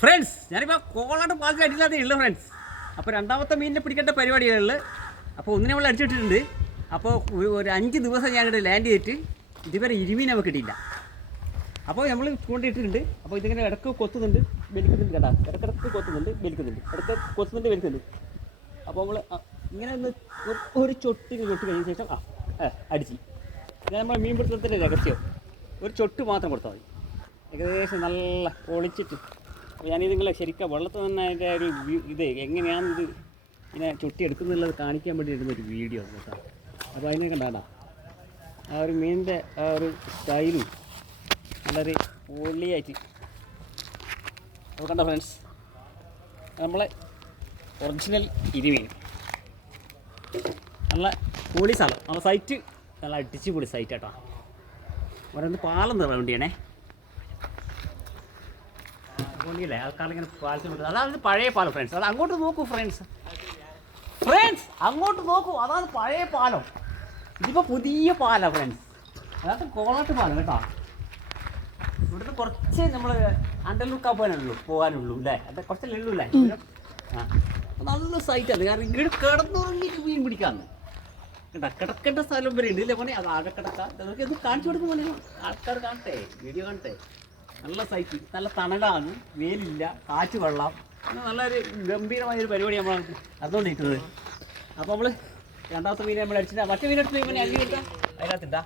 Friends ഞാനിപ്പോൾ കോളാണ്ട് പാലത്തിൽ അടിയില്ലാതെ ഉള്ളു ഫ്രണ്ട്സ്. അപ്പോൾ രണ്ടാമത്തെ മീനിനെ പിടിക്കേണ്ട പരിപാടികളുള്ളത്. അപ്പോൾ ഒന്നിനെ നമ്മൾ അടിച്ചിട്ടിട്ടുണ്ട്. അപ്പോൾ ഒരു 5 ദിവസം ഞാനിവിടെ ലാൻഡ് ചെയ്തിട്ട് ഇതുവരെ ഇരുമീൻ നമുക്ക് കിട്ടിയില്ല. അപ്പോൾ നമ്മൾ ചൂണ്ടിട്ടിട്ടുണ്ട്. അപ്പോൾ ഇതിങ്ങനെ ഇടയ്ക്ക് കൊത്തുന്നുണ്ട്, വലിക്കുന്നുണ്ട്. കേട്ടോ, ഇടയ്ക്കിടയ്ക്ക് കൊത്തുന്നുണ്ട്, വലിക്കുന്നുണ്ട്, ഇടയ്ക്ക് കൊത്തുന്നുണ്ട്, വലിക്കുന്നുണ്ട്. അപ്പോൾ നമ്മൾ ഇങ്ങനെ ഒന്ന് ഒരു ചൊട്ടി കഴിഞ്ഞ ശേഷം അടിച്ച് ഇങ്ങനെ നമ്മൾ മീൻ പിടുത്തത്തിൻ്റെ രഹസ്യം ഒരു ചൊട്ട് മാത്രം കൊടുത്താൽ മതി. ഏകദേശം നല്ല പൊളിച്ചിട്ട്. അപ്പോൾ ഞാനിത് നിങ്ങളെ ശരിക്കും വെള്ളത്തിൽ തന്നെ അതിൻ്റെ ഒരു ഇത് എങ്ങനെയാണിത് ഇങ്ങനെ ചൊട്ടി എടുക്കുന്നുള്ളത് കാണിക്കാൻ വേണ്ടി ഇടുന്നൊരു വീഡിയോ ആണ് കേട്ടോ. അപ്പോൾ അതിനെ കണ്ടാ ആ ഒരു മീനിൻ്റെ ആ ഒരു സ്റ്റൈലും നല്ലൊരു പൊള്ളിയായിട്ട്. അപ്പോൾ കണ്ടോ ഫ്രണ്ട്സ്, നമ്മളെ ഒറിജിനൽ ഇരുമീൻ നല്ല പൊളി സ്ഥലം, നല്ല സൈറ്റ്, നല്ല അടിച്ച് പൊളി സൈറ്റ് കേട്ടോ. ഓരോന്ന് പാലം തരാൻ വേണ്ടിയാണേ. പൊളിയല്ലേ ആൾക്കാരിങ്ങനെ പാലത്തിൽ വിട്ടത്. അതാണ് പഴയ പാലം ഫ്രണ്ട്സ്. അത് അങ്ങോട്ട് നോക്കൂ ഫ്രണ്ട്സ്, അങ്ങോട്ട് നോക്കൂ, അതാണ് പഴയ പാലം. ഇതിപ്പോൾ പുതിയ പാലാണ് ഫ്രണ്ട്സ്. അതായത് കോളാട്ട് പാലം കേട്ടോ. ഇവിടുന്ന് കുറച്ച് നമ്മൾ അണ്ടലൂക്കാ പോകാനുള്ളൂ അല്ലേ, അത് കുറച്ചല്ലേ ഉള്ളൂ അല്ലേ. ആ നല്ല സൈറ്റാണ്. കാരണം ഇങ്ങോട്ട് കിടന്നുറങ്ങിയിട്ട് മീൻ പിടിക്കാമെന്ന് കേട്ടോ. കിടക്കേണ്ട സ്ഥലം വരെ ഉണ്ട് ഇല്ലേ പോനെ. അത് ആകെ കിടക്കാം. അതൊക്കെ ഇത് കാണിച്ചു കൊടുക്കും പോലെ ആൾക്കാർ കാണട്ടെ, വീഡിയോ കാണട്ടെ. നല്ല സൈറ്റ്, നല്ല തണലാണ്, വെയിലില്ല, കാറ്റ് വെള്ളം, അങ്ങനെ നല്ലൊരു ഗംഭീരമായൊരു പരിപാടി നമ്മൾ നടന്നുകൊണ്ടിരിക്കുന്നത്. അപ്പോൾ നമ്മൾ രണ്ടാമത്തെ മീനെ നമ്മൾ അടിച്ചിട്ടാ. മറ്റേ മീനെടുത്ത് ഇവനെ അരിഞ്ഞ് കിട്ടാം അതിനകത്തിട്ടാ.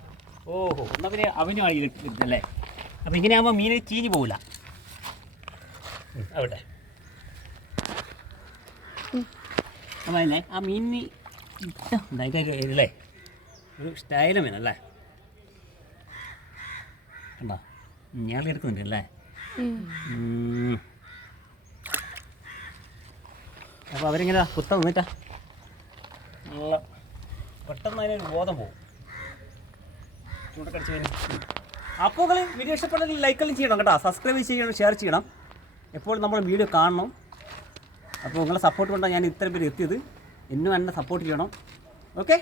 ഓഹോ, എന്നാൽ പിന്നെ അവനും അടിയിലിട്ടല്ലേ. അപ്പോൾ ഇങ്ങനെ ആകുമ്പോൾ മീൻ ചീഞ്ഞ് പോകില്ല. അവിടെ അപ്പോൾ അതിനെ ആ മീനിന് ഇല്ലേ ഒരു സ്റ്റൈലും വേണമല്ലേ. കണ്ടോ ഞാൻ എടുക്കുന്നുണ്ട് അല്ലേ. അപ്പോൾ അവരിങ്ങനെ കുത്തം നിന്നിട്ടാ നല്ല പെട്ടെന്ന് അതിനൊരു ബോധം പോകും ചൂടക്കടിച്ച് വരും. അപ്പോൾ വീഡിയോ ഇഷ്ടപ്പെട്ടെങ്കിൽ ലൈക്കെല്ലാം ചെയ്യണം കേട്ടോ, സബ്സ്ക്രൈബ് ചെയ്യണം, ഷെയർ ചെയ്യണം. എപ്പോഴും നമ്മൾ വീഡിയോ കാണണം. അപ്പോൾ നിങ്ങളെ സപ്പോർട്ട് കൊണ്ടാണ് ഞാൻ ഇത്രയും പേര് എത്തിയത്. എന്നെ സപ്പോർട്ട് ചെയ്യണം. ഓക്കെ.